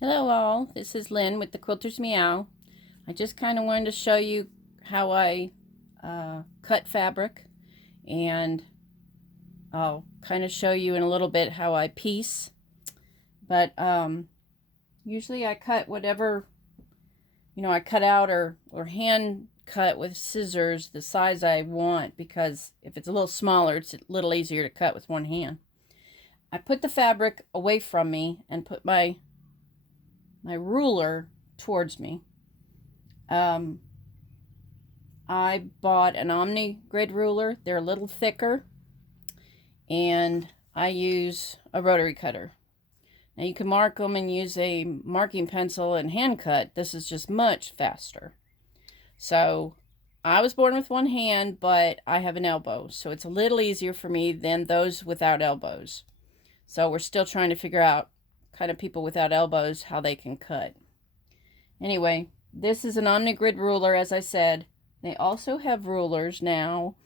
Hello all, this is Lynn with the Quilter's Meow. I just kind of wanted to show you how I cut fabric, and I'll kind of show you in a little bit how I piece. But usually I cut whatever, I cut out or hand cut with scissors the size I want, because if it's a little smaller, it's a little easier to cut with one hand. I put the fabric away from me and put my ruler towards me. I bought an Omni grid ruler. They're a little thicker, and I use a rotary cutter. Now you can mark them and use a marking pencil and hand cut. This is just much faster. So I was born with one hand, but I have an elbow, so it's a little easier for me than those without elbows. So we're still trying to figure out kind of people without elbows, how they can cut. Anyway, this is an Omni grid ruler, as I said. They also have rulers now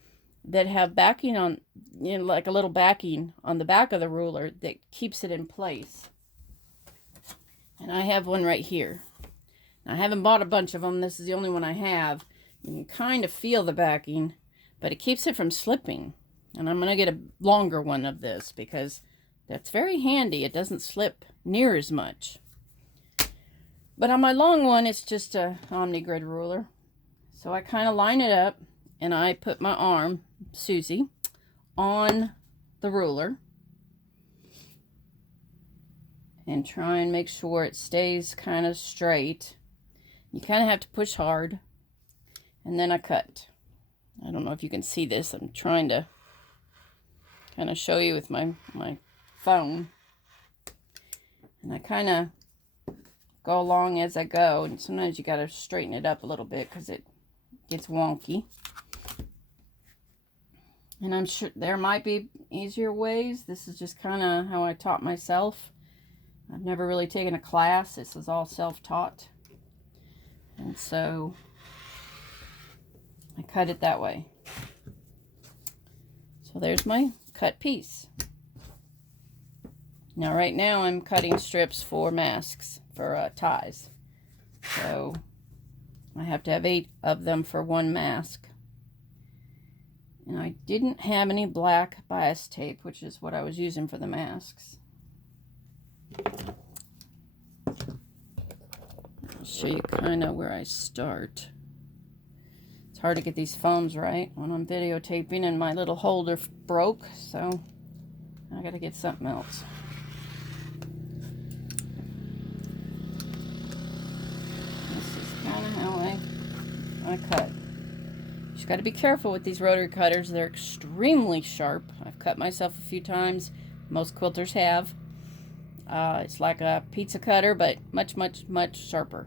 that have backing on, like a little backing on the back of the ruler that keeps it in place. And I have one right here. Now, I haven't bought a bunch of them. This is the only one I have. You can kind of feel the backing, but it keeps it from slipping. And I'm going to get a longer one of this because that's very handy. It doesn't slip near as much. But on my long one, it's just a Omni grid ruler. So I kind of line it up, and I put my arm, Susie, on the ruler and try and make sure it stays kind of straight. You kind of have to push hard, and then I cut. I don't know if you can see this. I'm trying to kind of show you with my phone. And I kind of go along as I go, and sometimes you got to straighten it up a little bit because it gets wonky. And I'm sure there might be easier ways. This is just kind of how I taught myself. I've never really taken a class. This is all self-taught. And so I cut it that way. So there's my cut piece. Now right now I'm cutting strips for masks, for ties. So I have to have 8 of them for one mask. And I didn't have any black bias tape, which is what I was using for the masks. I'll show you kind of where I start. It's hard to get these phones right when I'm videotaping, and my little holder broke, so I gotta get something else. Kind of how I cut. You just got to be careful with these rotary cutters. They're extremely sharp. I've cut myself a few times. Most quilters have. It's like a pizza cutter, but much, much, much sharper.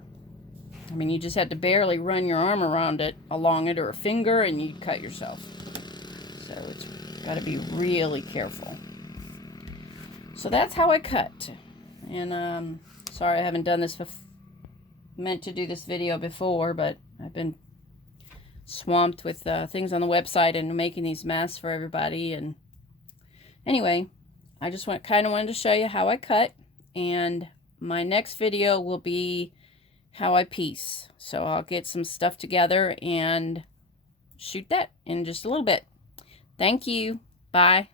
I mean, you just have to barely run your arm around it, along it, or a finger, and you'd cut yourself. So it's got to be really careful. So that's how I cut. And sorry I haven't done this before. Meant to do this video before, but I've been swamped with things on the website and making these masks for everybody. And anyway, I just kind of wanted to show you how I cut, and my next video will be how I piece. So I'll get some stuff together and shoot that in just a little bit. Thank you. Bye.